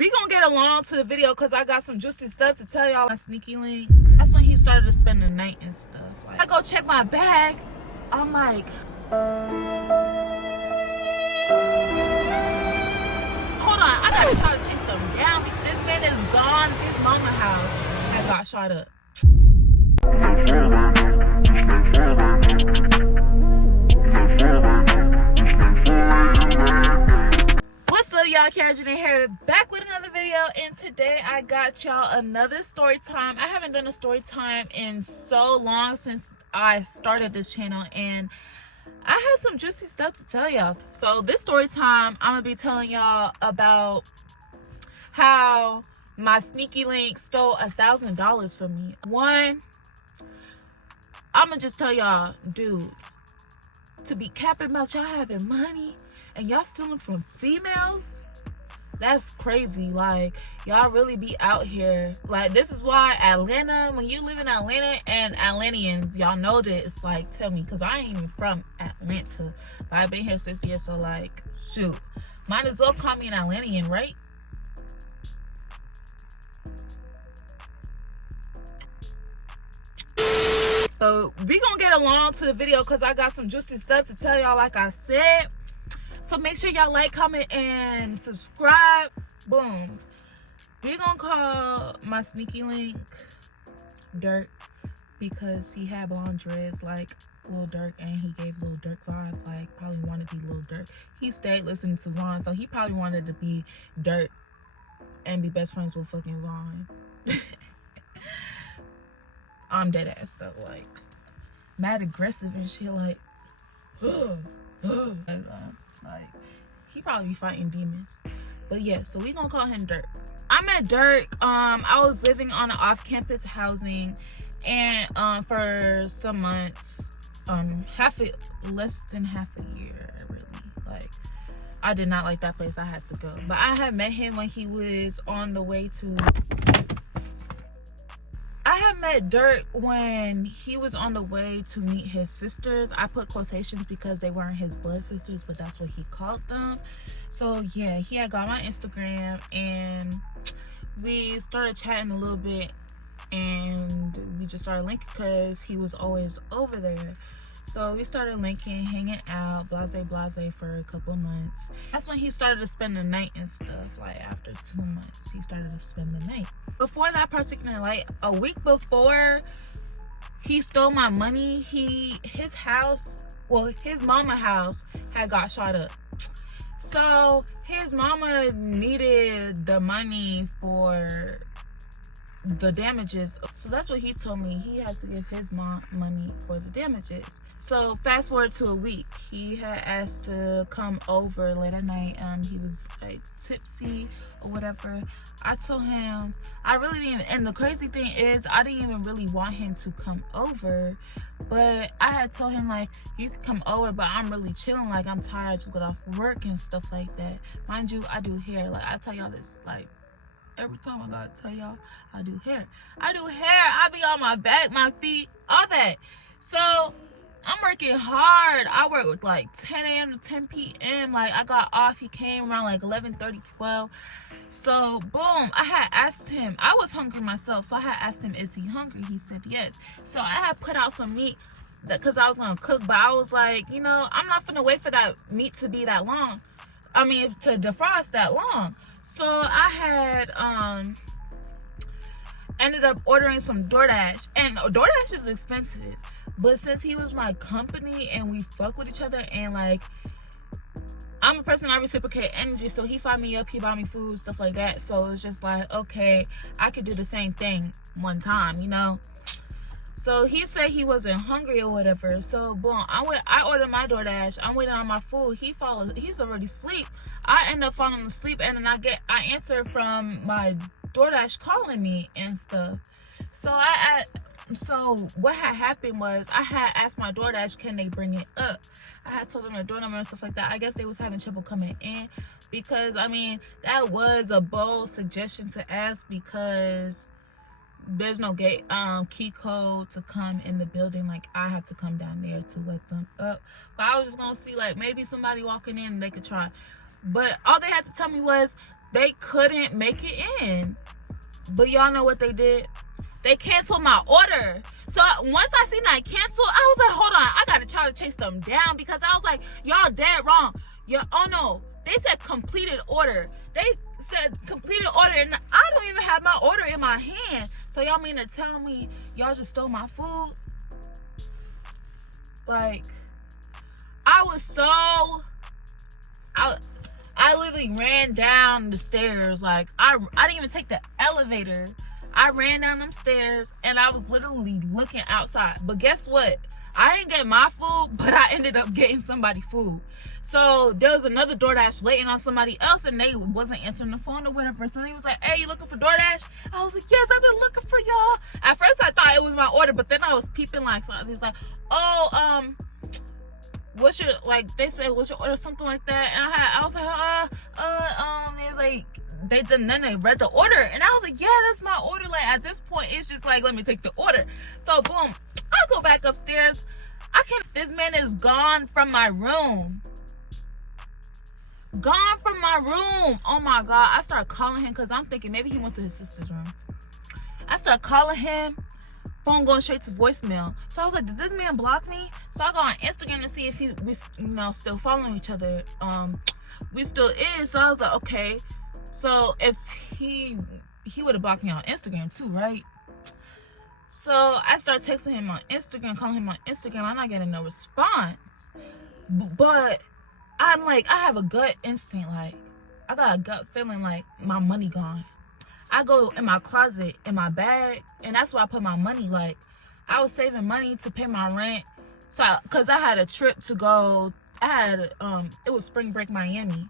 we gonna get along to the video because I got some juicy stuff to tell y'all. My sneaky link, that's when he started to spend the night and stuff. Like, I go check my bag, I'm like, hold on, I gotta try to chase them down because this man is gone. His mama house has got shot up. What's up, y'all? Kiaraajanai here, back with another video, and today I got y'all another story time. I haven't done a story time in so long since I started this channel, and I had some juicy stuff to tell y'all. So this story time, I'm gonna be telling y'all about how my sneaky link stole $1,000 from me. One, I'm gonna just tell y'all, dudes, to be capping about y'all having money and y'all stealing from females, that's crazy. Like, y'all really be out here. Like, this is why Atlanta, when you live in Atlanta, and Atlanteans, y'all know this. Like, tell me, because I ain't even from Atlanta, but I've been here 6 years, so like, shoot, might as well call me an Atlantean, right? So we gonna get along to the video because I got some juicy stuff to tell y'all, like I said. So make sure y'all like, comment, and subscribe. Boom. We gonna call my sneaky link Dirk because he had blonde dreads like Lil Durk, and he gave Lil Durk vibes. Like, probably wanted to be Lil Durk. He stayed listening to Vaughn, so he probably wanted to be Dirk and be best friends with fucking Vaughn. I'm dead ass though, like mad aggressive and shit, like like he probably be fighting demons. But yeah, so we gonna call him Dirk. I met Dirk. I was living on an off-campus housing, and for some months, less than half a year, really. Like, I did not like that place. I had to go. But I had met him when he was on the way to. I had met Dirk when he was on the way to meet his sisters. I put quotations because they weren't his blood sisters, but that's what he called them. So yeah, he had got my Instagram, and we started chatting a little bit, and we just started linking because he was always over there. So we started linking, hanging out, blase for a couple months. That's when he started to spend the night and stuff. Like, after 2 months, he started to spend the night. Before that particular night, a week before he stole my money, his mama house had got shot up. So his mama needed the money for the damages. So that's what he told me. He had to give his mom money for the damages. So fast forward to a week, he had asked to come over late at night. He was like tipsy or whatever. I told him I really didn't, and the crazy thing is I didn't even really want him to come over, but I had told him, like, you can come over, but I'm really chilling, like I'm tired, just got off work and stuff like that. Mind you, I do hair. Like, I tell y'all this, like, every time I gotta tell y'all, I do hair. I be on my back, my feet, all that. So I'm working hard. I work with like 10 a.m. to 10 p.m. Like, I got off. He came around like 11:30, 12. So boom, I had asked him. I was hungry myself, so I had asked him, is he hungry? He said yes. So I had put out some meat because I was gonna cook, but I was like, you know, I'm not gonna wait for that meat to be that long. I mean, to defrost that long. So I had ended up ordering some DoorDash, and DoorDash is expensive, but since he was my company and we fuck with each other, and like, I'm a person, I reciprocate energy, so he fired me up, he bought me food, stuff like that. So it's just like, okay, I could do the same thing one time, you know. So he said he wasn't hungry or whatever. So boom, I ordered my DoorDash. I'm waiting on my food. He's already asleep. I end up falling asleep, and then I answer from my DoorDash calling me and stuff. So what had happened was I had asked my DoorDash, can they bring it up? I had told them the door number and stuff like that. I guess they was having trouble coming in, because I mean, that was a bold suggestion to ask, because there's no gate key code to come in the building. Like, I have to come down there to let them up. But I was just gonna see, like, maybe somebody walking in, they could try. But all they had to tell me was, they couldn't make it in. But y'all know what they did? They canceled my order. So once I seen that cancel, I was like, hold on, I gotta try to chase them down, because I was like, y'all dead wrong. Yeah, oh no, they said completed order. They said completed order, and I don't even have my order in my hand. So y'all mean to tell me y'all just stole my food? Like, I was so, I literally ran down the stairs. Like, I didn't even take the elevator. I ran down them stairs, and I was literally looking outside. But guess what? I didn't get my food, but I ended up getting somebody food. So there was another DoorDash waiting on somebody else, and they wasn't answering the phone or whatever. So he was like, hey, you looking for DoorDash? I was like, yes, I've been looking for y'all. At first I thought it was my order, but then I was peeping, like, so he's like, oh, what's your, like, they said, what's your order, something like that. And I was like, it's like, then they read the order, and I was like, yeah, that's my order. Like, at this point, it's just like, let me take the order. So boom, I go back upstairs. This man is gone from my room. Gone from my room. Oh my God. I started calling him, because I'm thinking maybe he went to his sister's room. I started calling him, phone going straight to voicemail. So I was like, did this man block me? So I go on Instagram to see if we still following each other. We still is. So I was like, okay. So if he would have blocked me on Instagram too, right? So I started texting him on Instagram, calling him on Instagram. I'm not getting no response. But I'm like, I have a gut instinct. Like, I got a gut feeling like my money gone. I go in my closet, in my bag, and that's where I put my money. Like, I was saving money to pay my rent. So, because I had a trip to go, it was spring break Miami.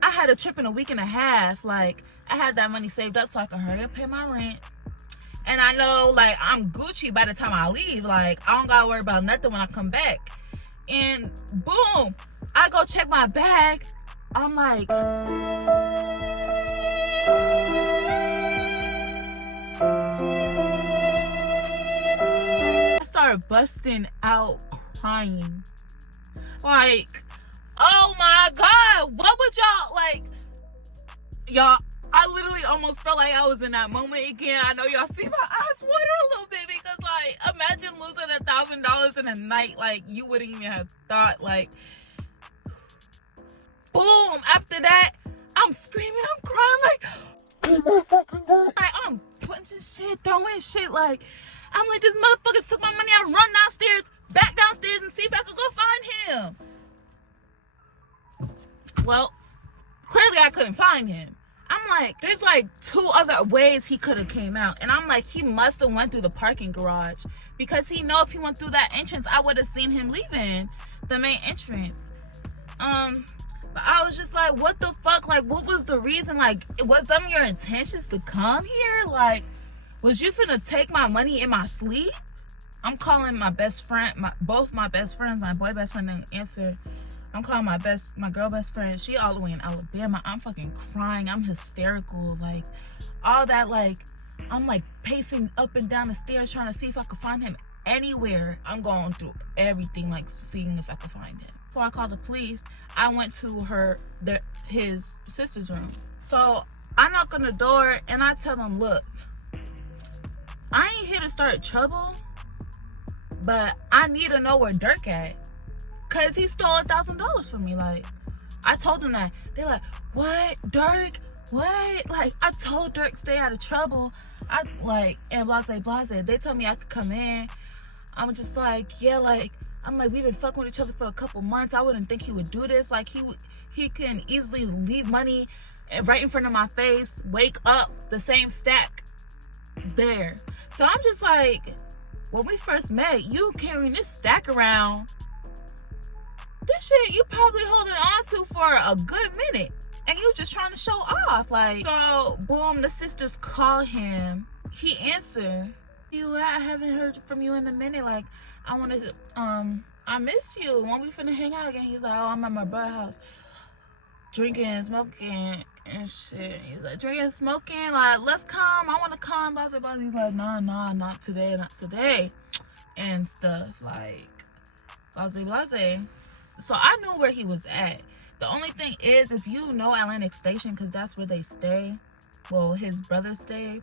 I had a trip in a week and a half. Like, I had that money saved up so I could hurry up pay my rent. And I know, like, I'm Gucci by the time I leave. Like, I don't gotta worry about nothing when I come back. And boom, I go check my bag. I'm like, I started busting out crying. Like, oh my God, what would y'all, like, y'all, I literally almost felt like I was in that moment again. I know y'all see my eyes water a little bit, because, like, imagine losing $1,000 in a night. Like, you wouldn't even have thought. Like, boom, after that, I'm screaming, I'm crying, like, I'm punching shit, throwing shit. Like, I'm like, this motherfucker took my money. I run downstairs, back downstairs, and see if I could go find him. Well, clearly I couldn't find him. I'm like, there's like 2 other ways he could have came out. And I'm like, he must have went through the parking garage, because he know if he went through that entrance, I would have seen him leaving the main entrance. But I was just like, what the fuck? Like, what was the reason? Like, was some of your intentions to come here? Like, was you finna take my money in my sleep? I'm calling my best friend, both my best friends, my boy best friend didn't answer. I'm calling my girl best friend. She all the way in Alabama. I'm fucking crying. I'm hysterical. Like, all that, like, I'm like pacing up and down the stairs trying to see if I could find him anywhere. I'm going through everything, like, seeing if I could find him. Before I called the police, I went to his sister's room. So I knock on the door and I tell him, look, I ain't here to start trouble, but I need to know where Dirk at. Cause he stole $1,000 from me. Like, I told them that. They're like, what, Dirk? What? Like, I told Dirk stay out of trouble. And blase. They told me I could come in. I'm just like, yeah, like, I'm like, we've been fucking with each other for a couple months. I wouldn't think he would do this. Like, he can easily leave money right in front of my face, wake up, the same stack there. So I'm just like, when we first met, you carrying this stack around. This shit you probably holding on to for a good minute, and you just trying to show off. Like, so boom, the sisters call him. He answer. I haven't heard from you in a minute. Like, I want to I miss you. When we finna hang out again? He's like, oh, I'm at my brother's house drinking and smoking and shit. He's like, drinking and smoking, like, let's come, I want to come, blah. He's like, nah, not today, and stuff, like, blase. So I knew where he was at. The only thing is, if you know Atlantic Station, because that's where they stay. Well, his brother stayed.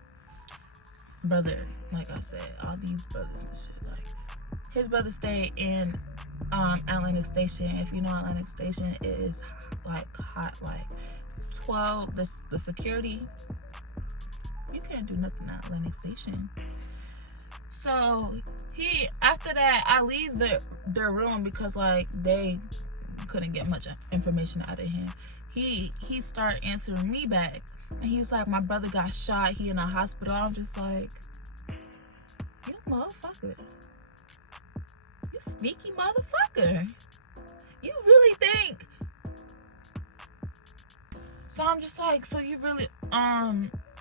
Brother, like I said, all these brothers and shit. Like, his brother stayed in Atlantic Station. If you know Atlantic Station, it is like hot. Like 12. The security. You can't do nothing at Atlantic Station. So after that, I leave their room because like they couldn't get much information out of him. He started answering me back, and he's like, my brother got shot, he in a hospital. I'm just like, you motherfucker, you sneaky motherfucker, you really think? So I'm just like, so you really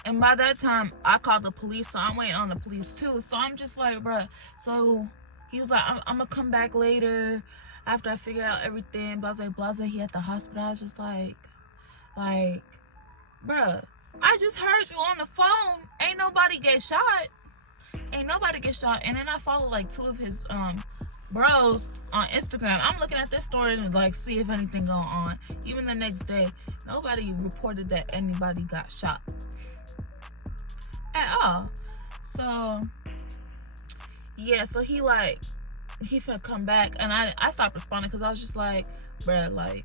and by that time, I called the police, so I'm waiting on the police too. So I'm just like, bruh. So he was like, I'm gonna come back later after I figure out everything. Blase, blase. He at the hospital. I was just like, bruh, I just heard you on the phone. Ain't nobody get shot. Ain't nobody get shot. And then I followed like 2 of his bros on Instagram. I'm looking at this story and like see if anything going on. Even the next day, nobody reported that anybody got shot at all. So yeah, so he finna come back, and I stopped responding because I was just like, bruh, like,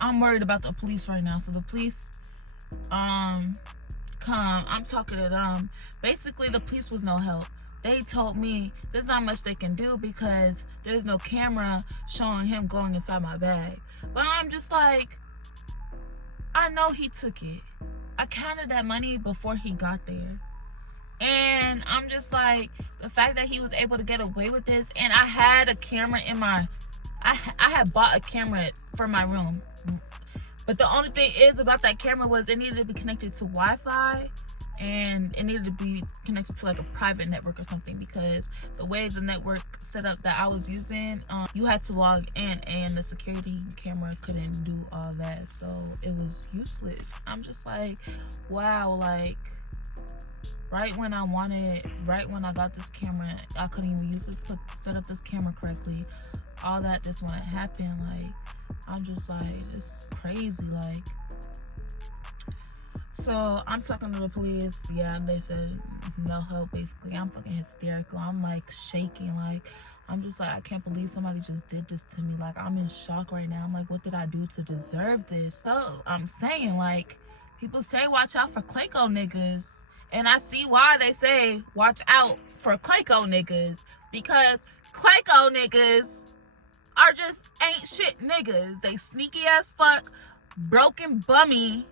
I'm worried about the police right now. So the police come, I'm talking to them. Basically, the police was no help. They told me there's not much they can do because there's no camera showing him going inside my bag. But I'm just like, I know he took it. I counted that money before he got there. And I'm just like, the fact that he was able to get away with this, and I had a camera in my, I had bought a camera for my room. But the only thing is about that camera was it needed to be connected to Wi-Fi, and it needed to be connected to like a private network or something, because the way the network setup that I was using, you had to log in, and the security camera couldn't do all that, so it was useless. I'm just like, wow, like, right when I got this camera, I couldn't even use it, set up this camera correctly. All that just wouldn't happen. Like, I'm just like, it's crazy. Like, so I'm talking to the police. Yeah, they said no help. Basically, I'm fucking hysterical. I'm like shaking. Like, I'm just like, I can't believe somebody just did this to me. Like, I'm in shock right now. I'm like, what did I do to deserve this? So I'm saying, like, people say watch out for Clayco niggas. And I see why they say watch out for Clayco niggas, because Clayco niggas are just ain't shit niggas. They sneaky as fuck, broken bummy,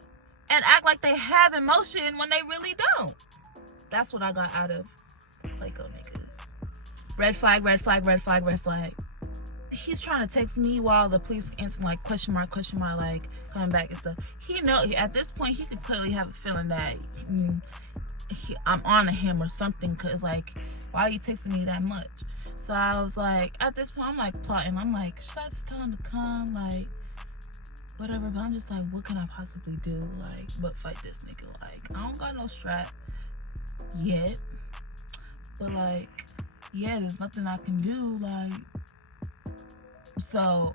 and act like they have emotion when they really don't. That's what I got out of Clayco niggas. Red flag, red flag, red flag, red flag. He's trying to text me while the police answer like question mark, like coming back and stuff. He know at this point he could clearly have a feeling that I'm on to him or something, because like, why are you texting me that much? So I was like, at this point I'm like plotting. I'm like, should I just tell him to come, like whatever? But I'm just like, what can I possibly do, like, but fight this nigga? Like, I don't got no strap yet, but like, yeah, there's nothing I can do, like. So,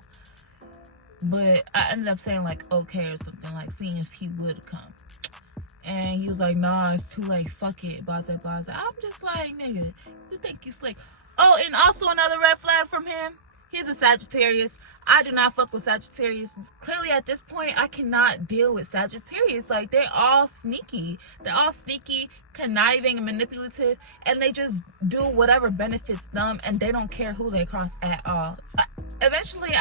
but I ended up saying like okay or something, like seeing if he would come. And he was like, nah, it's too late, fuck it, blase, blase. I'm just like, nigga, you think you slick? Oh, and also another red flag from him, he's a Sagittarius. I do not fuck with Sagittarius. Clearly at this point, I cannot deal with Sagittarius. Like, they're all sneaky. They're all sneaky, conniving, and manipulative, and they just do whatever benefits them, and they don't care who they cross at all. Eventually,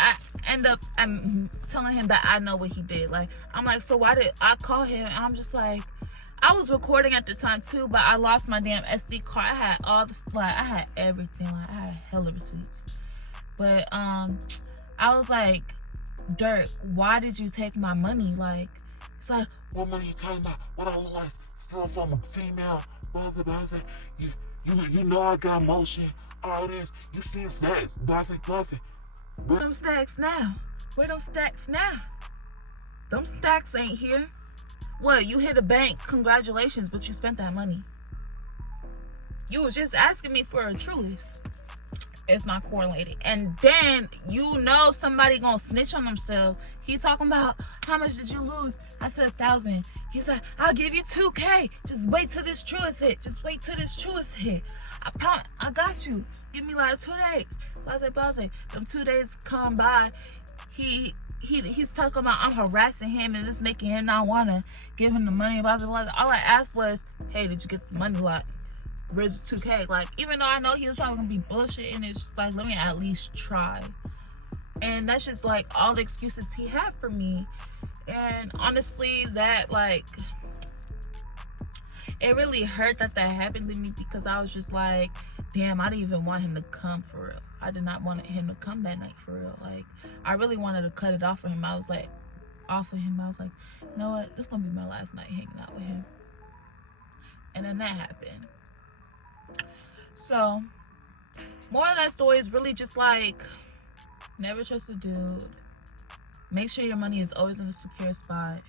I'm telling him that I know what he did. Like, I'm like, so why did I call him? And I'm just like, I was recording at the time too, but I lost my damn SD card. I had all this, like, I had everything. Like, I had hella receipts. But I was like, Dirk, why did you take my money? Like, it's like, what money you talking about? What I look like? Still from a female, blah blah blah. You know I got motion. All this, you see snacks, blah blah. Where them stacks now? Where them stacks now? Them stacks ain't here. What, you hit a bank? Congratulations, but you spent that money. You was just asking me for a truce. It's not correlated. And then you know somebody gonna snitch on themselves. He talking about, how much did you lose? I said 1,000. He's like, I'll give you 2K. Just wait till this truest hit. Just wait till this truest hit. I got you. Just give me like 2 days. Blase. Them 2 days come by. He's talking about I'm harassing him and it's making him not wanna give him the money. Blase. All I asked was, hey, did you get the money? Like, where's the 2K? Like, even though I know he was probably gonna be bullshitting, it's just like, let me at least try. And that's just like all the excuses he had for me. And honestly, that, like, it really hurt that happened to me, because I was just like, damn, I didn't even want him to come for real. I did not want him to come that night for real. Like, I really wanted to cut it off for him. I was like, you know what? This is gonna be my last night hanging out with him. And then that happened. So, more of that story is really just like, never trust a dude. Make sure your money is always in a secure spot.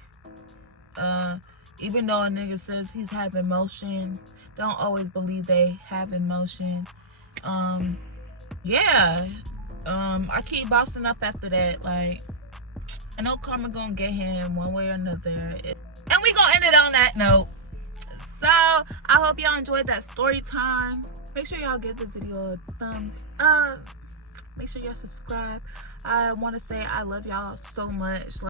Even though a nigga says he's having motion, don't always believe they have emotion. Yeah. I keep bossing up after that. Like, I know karma gonna get him one way or another. And we gonna end it on that note. So, I hope y'all enjoyed that story time. Make sure y'all give this video a thumbs up. Make sure y'all subscribe. I want to say I love y'all so much.